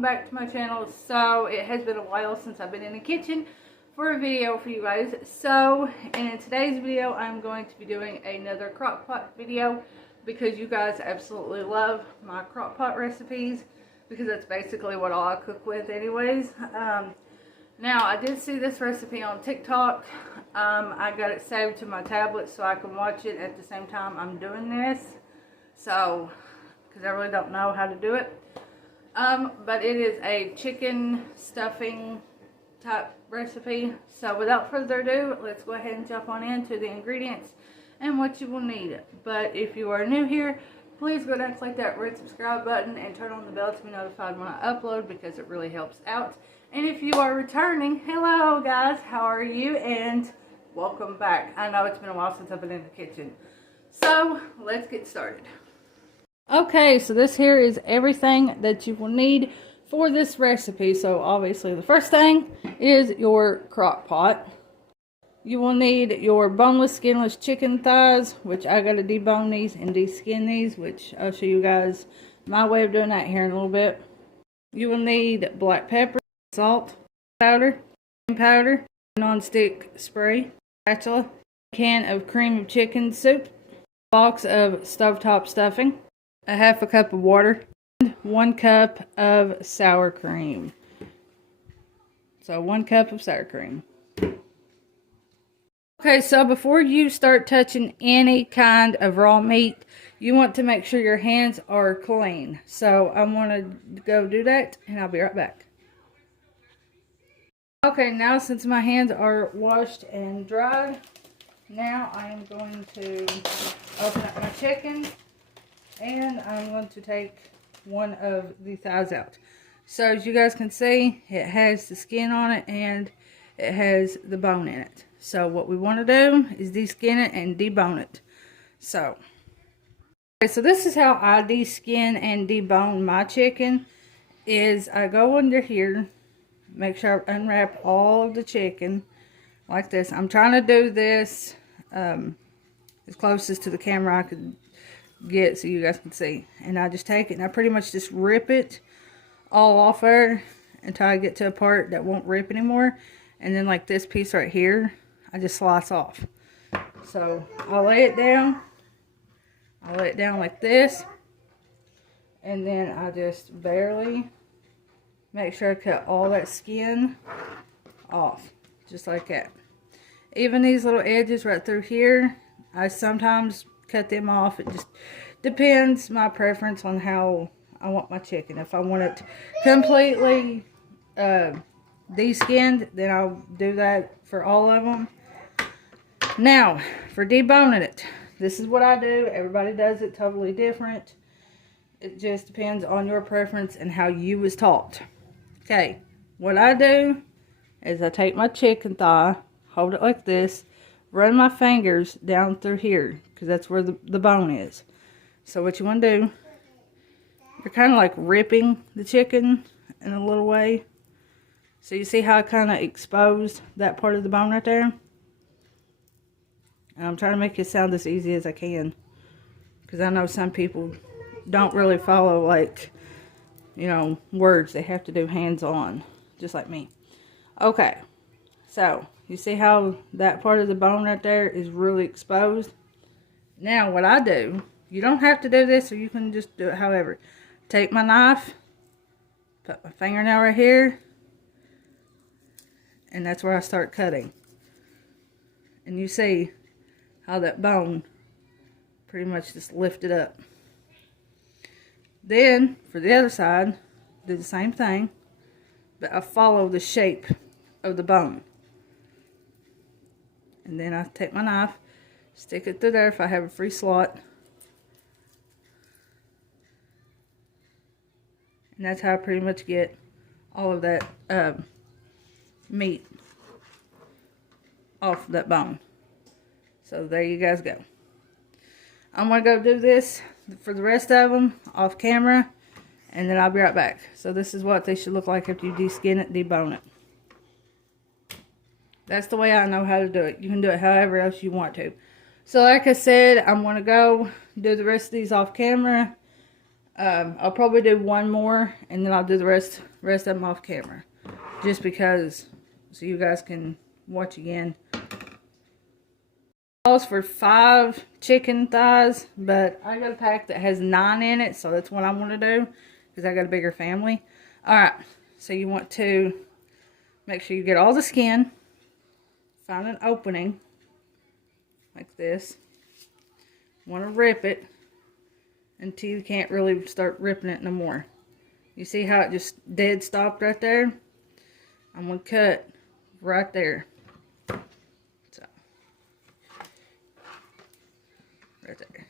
welcome back to my channel. So it has been a while since I've been in the kitchen for a video for you guys. So in today's video I'm going to be doing another Crockpot video because you guys absolutely love my Crockpot recipes, because that's basically what all I cook with anyways. Now I did see this recipe on TikTok. I got it saved to my tablet so I can watch it at the same time I'm doing this. So, because I really don't know how to do it. But it is a chicken stuffing type recipe. So without further ado, let's go ahead and jump on into the ingredients and what you will need. But if you are new here, please go down and click that red subscribe button and turn on the bell to be notified when I upload, because it really helps out. And if you are returning, hello guys, how are you? And welcome back. I know it's been a while since I've been in the kitchen. So let's get started. Okay, so this here is everything that you will need for this recipe. So obviously the first thing is your crock pot. You will need your boneless, skinless chicken thighs, which I got to debone these and deskin these, which I'll show you guys my way of doing that here in a little bit. You will need black pepper, salt, powder, non-stick spray, spatula, can of cream of chicken soup, box of stovetop stuffing, a half a cup of water, and 1 cup of sour cream. So 1 cup of sour cream. Okay, so before you start touching any kind of raw meat, you want to make sure your hands are clean. So I'm going to go do that and I'll be right back. Okay, now since my hands are washed and dried, now I am going to open up my chicken. And I'm going to take one of the thighs out. So as you guys can see, it has the skin on it and it has the bone in it. So what we want to do is deskin it and debone it. So, okay, so this is how I deskin and debone my chicken. Is I go under here, make sure I unwrap all of the chicken like this. I'm trying to do this as closest to the camera I could get so you guys can see. And I just take it and I pretty much just rip it all off there until I get to a part that won't rip anymore. And then like this piece right here, I just slice off. So I'll lay it down. I'll lay it down like this. And then I just barely make sure I cut all that skin off. Just like that. Even these little edges right through here, I sometimes cut them off. It just depends my preference on how I want my chicken. If I want it completely deskinned, then I'll do that for all of them. Now for deboning it, this is what I do. Everybody does it totally different. It just depends on your preference and how you was taught. Okay, what I do is I take my chicken thigh, hold it like this, run my fingers down through here, because that's where the bone is. So what you want to do, you're kind of like ripping the chicken in a little way. So you see how I kind of exposed that part of the bone right there? And I'm trying to make it sound as easy as I can, because I know some people don't really follow, like, you know, words. They have to do hands-on, just like me. Okay, so you see how that part of the bone right there is really exposed? Now what I do, you don't have to do this, or you can just do it however. Take my knife, put my fingernail right here, and that's where I start cutting. And you see how that bone pretty much just lifted up. Then for the other side, do the same thing, but I follow the shape of the bone. And then I take my knife, stick it through there if I have a free slot. And that's how I pretty much get all of that meat off that bone. So there you guys go. I'm going to go do this for the rest of them off camera, and then I'll be right back. So this is what they should look like after you deskin it, debone it. That's the way I know how to do it. You can do it however else you want to. So like I said, I'm going to go do the rest of these off camera. I'll probably do one more, and then I'll do the rest rest of them off camera. Just because, so you guys can watch again. Calls for 5 chicken thighs, but I got a pack that has 9 in it, so that's what I want to do, because I got a bigger family. Alright, so you want to make sure you get all the skin, find an opening, like this. Want to rip it until you can't really start ripping it no more. You see how it just dead stopped right there? I'm going to cut right there. So, right there.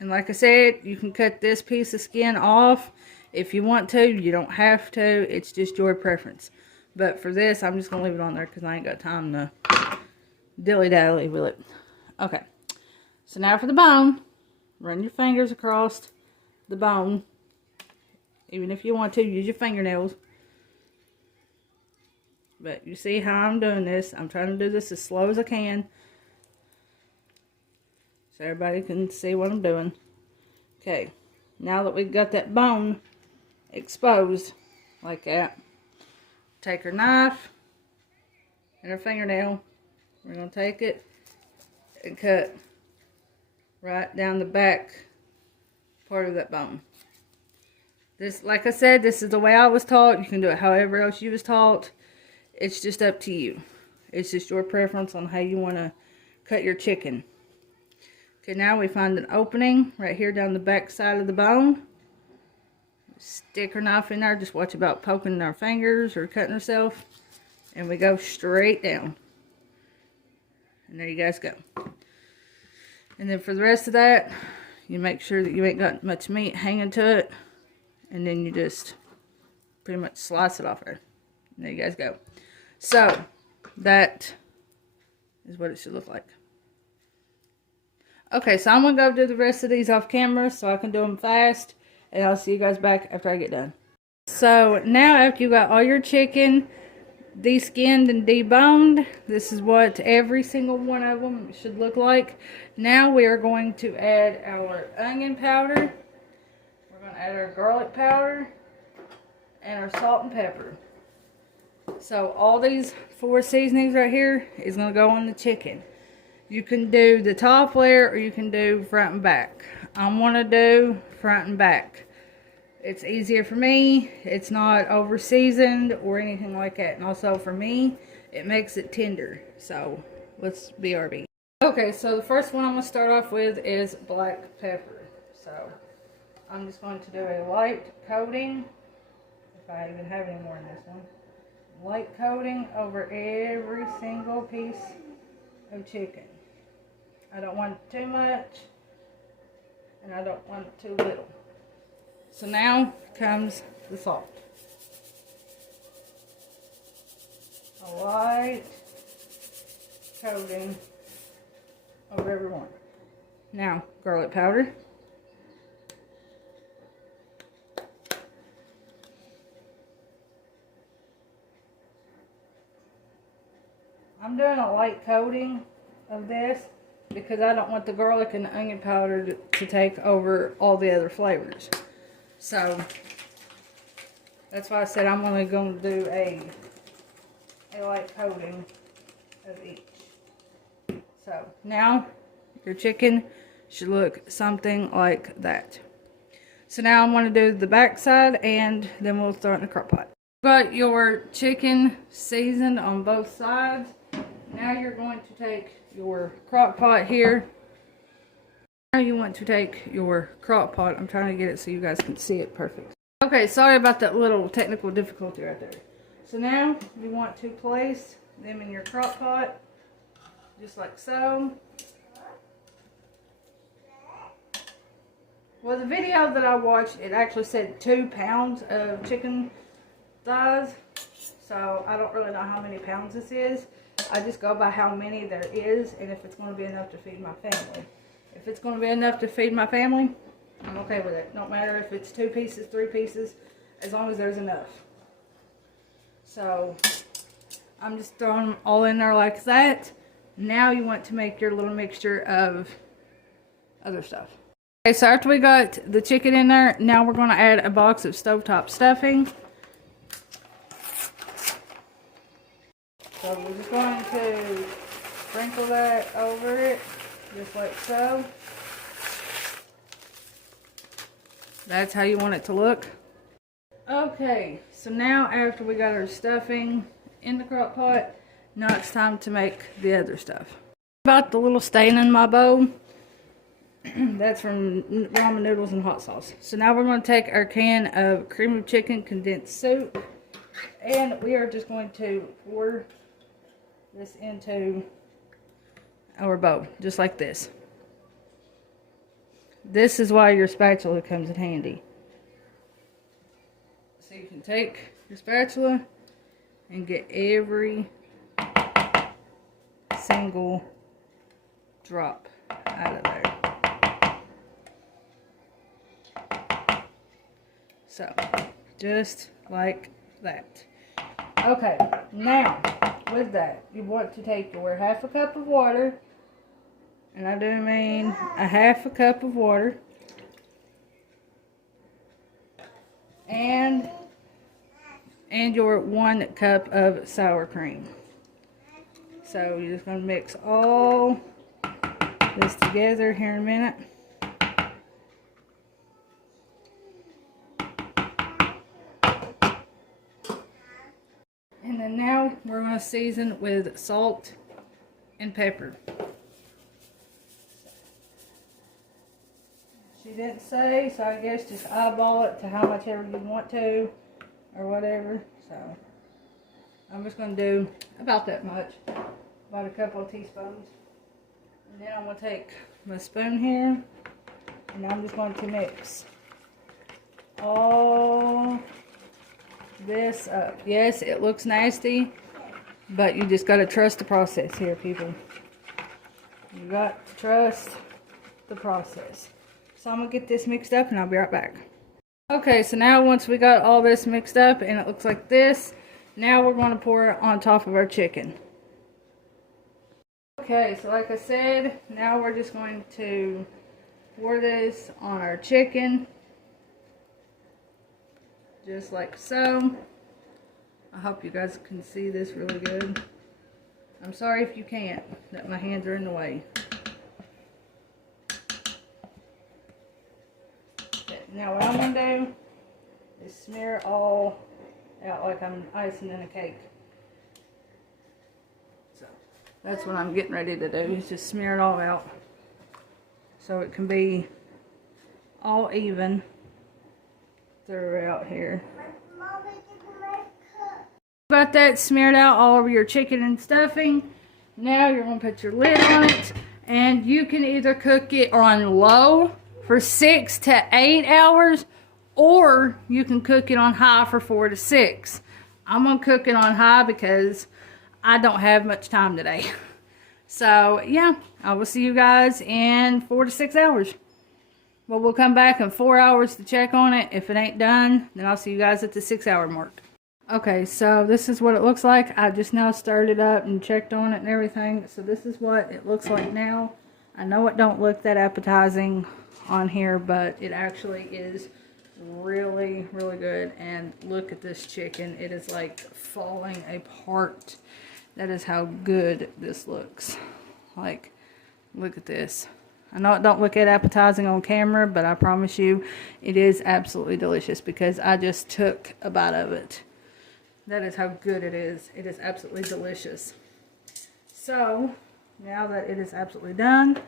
And like I said, you can cut this piece of skin off if you want to. You don't have to. It's just your preference. But for this, I'm just going to leave it on there because I ain't got time to dilly-dally with it. Okay. So now for the bone. Run your fingers across the bone. Even if you want to, use your fingernails. But you see how I'm doing this. I'm trying to do this as slow as I can, so everybody can see what I'm doing. Okay. Now that we've got that bone exposed like that, take our knife and our fingernail. We're going to take it and cut right down the back part of that bone. This, like I said, this is the way I was taught. You can do it however else you was taught. It's just up to you. It's just your preference on how you want to cut your chicken. Okay, now we find an opening right here down the back side of the bone. Stick our knife in there. Just watch about poking our fingers or cutting ourselves. And we go straight down. And there you guys go. And then for the rest of that, you make sure that you ain't got much meat hanging to it. And then you just pretty much slice it off there. And there you guys go. So, that is what it should look like. Okay, so I'm going to go do the rest of these off camera so I can do them fast. And I'll see you guys back after I get done. So, now after you got all your chicken de-skinned and deboned, this is what every single one of them should look like. Now we are going to add our onion powder. We're going to add our garlic powder and our salt and pepper. So all these 4 seasonings right here is going to go on the chicken. You can do the top layer or you can do front and back. I'm going to do front and back. It's easier for me. It's not over seasoned or anything like that. And also for me, it makes it tender. So let's BRB. Okay, so the first one I'm going to start off with is black pepper. So I'm just going to do a light coating, if I even have any more in this one. Light coating over every single piece of chicken. I don't want too much, and I don't want too little. So now comes the salt. A light coating over every one. Now, garlic powder. I'm doing a light coating of this because I don't want the garlic and the onion powder to take over all the other flavors. So that's why I said I'm only going to do a light coating of each. So now your chicken should look something like that. So now I'm going to do the back side and then we'll start in the crock pot. Got your chicken seasoned on both sides. Now you're going to take your crock pot here. Now you want to take your crock pot. I'm trying to get it so you guys can see it perfect. Okay, sorry about that little technical difficulty right there. So now you want to place them in your crock pot, just like so. Well, the video that I watched, it actually said 2 pounds of chicken thighs. So I don't really know how many pounds this is. I just go by how many there is and if it's going to be enough to feed my family. If it's going to be enough to feed my family, I'm okay with it. Don't matter if it's 2 pieces, 3 pieces, as long as there's enough. So I'm just throwing them all in there like that. Now you want to make your little mixture of other stuff. Okay, so after we got the chicken in there, now we're going to add a box of stovetop stuffing. So we're just going to sprinkle that over it, just like so. That's how you want it to look. Okay, so now after we got our stuffing in the crock pot, now it's time to make the other stuff. About the little stain in my bowl, that's from ramen noodles and hot sauce. So now we're going to take our can of cream of chicken condensed soup, and we are just going to pour this into our bowl, just like this. This is why your spatula comes in handy. So you can take your spatula and get every single drop out of there. So, just like that. Okay, now with that, you want to take your half a cup of water, and I do mean a half a cup of water, and your 1 cup of sour cream. So you're just going to mix all this together here in a minute. And then now we're going to season with salt and pepper. She didn't say, so I guess just eyeball it to how much ever you want to, or whatever. So I'm just going to do about that much, about a couple of teaspoons. And then I'm going to take my spoon here, and I'm just going to mix all this up. Yes, it looks nasty, but you just got to trust the process here, people. You got to trust the process. So I'm going to get this mixed up, and I'll be right back. Okay, so now once we got all this mixed up and it looks like this, now we're going to pour it on top of our chicken. Okay, so like I said, now we're just going to pour this on our chicken. Just like so. I hope you guys can see this really good. I'm sorry if you can't, that my hands are in the way. Now what I'm going to do is smear it all out like I'm icing in a cake. So that's what I'm getting ready to do, is just smear it all out so it can be all even throughout here. Got that smeared out all over your chicken and stuffing. Now you're going to put your lid on it, and you can either cook it on low for 6 to 8 hours, or you can cook it on high for 4 to 6. I'm going to cook it on high because I don't have much time today. So yeah, I will see you guys in 4 to 6 hours. Well, we'll come back in 4 hours to check on it. If it ain't done, then I'll see you guys at the 6 hour mark. Okay, so this is what it looks like. I just now started it up and checked on it and everything. So this is what it looks like now. I know it don't look that appetizing on here, but it actually is really, really good. And look at this chicken. It is like falling apart. That is how good this looks. Like, look at this. I know it don't look that appetizing on camera, but I promise you it is absolutely delicious because I just took a bite of it. That is how good it is. It is absolutely delicious. So now that it is absolutely done,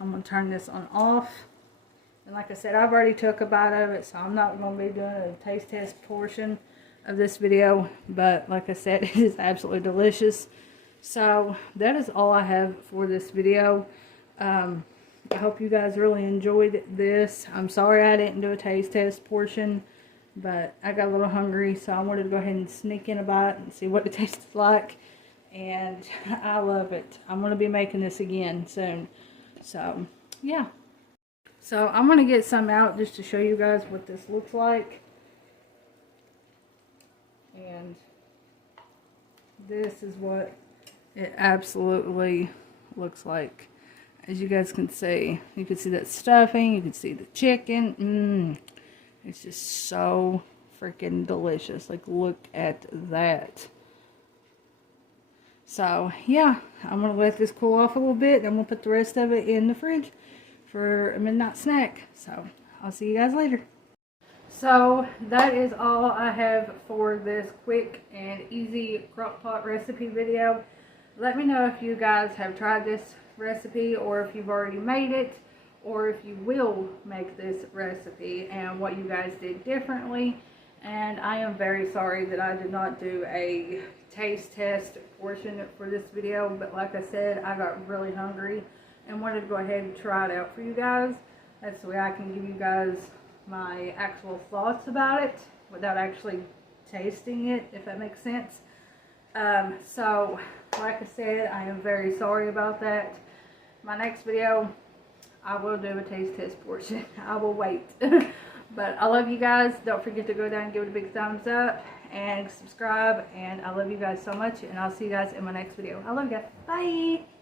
I'm going to turn this on off. And like I said, I've already took a bite of it, so I'm not going to be doing a taste test portion of this video. But like I said, it is absolutely delicious. So that is all I have for this video. I hope you guys really enjoyed this. I'm sorry I didn't do a taste test portion, but I got a little hungry, so I wanted to go ahead and sneak in a bite and see what it tastes like. And I love it. I'm going to be making this again soon. So, yeah. So, I'm going to get some out just to show you guys what this looks like. And this is what it absolutely looks like. As you guys can see, you can see that stuffing, you can see the chicken. It's just so freaking delicious. Like, look at that. So yeah, I'm gonna let this cool off a little bit. Then we'll put the rest of it in the fridge for a midnight snack. So I'll see you guys later. So that is all I have for this quick and easy crock pot recipe video. Let me know if you guys have tried this recipe, or if you've already made it, or if you will make this recipe and what you guys did differently. And I am very sorry that I did not do a taste test portion for this video, but like I said, I got really hungry and wanted to go ahead and try it out for you guys. That's the way I can give you guys my actual thoughts about it without actually tasting it, if that makes sense. So like I said, I am very sorry about that. My next video, I will do a taste test portion. I will wait. But I love you guys. Don't forget to go down and give it a big thumbs up and subscribe. And I love you guys so much. And I'll see you guys in my next video. I love you guys. Bye.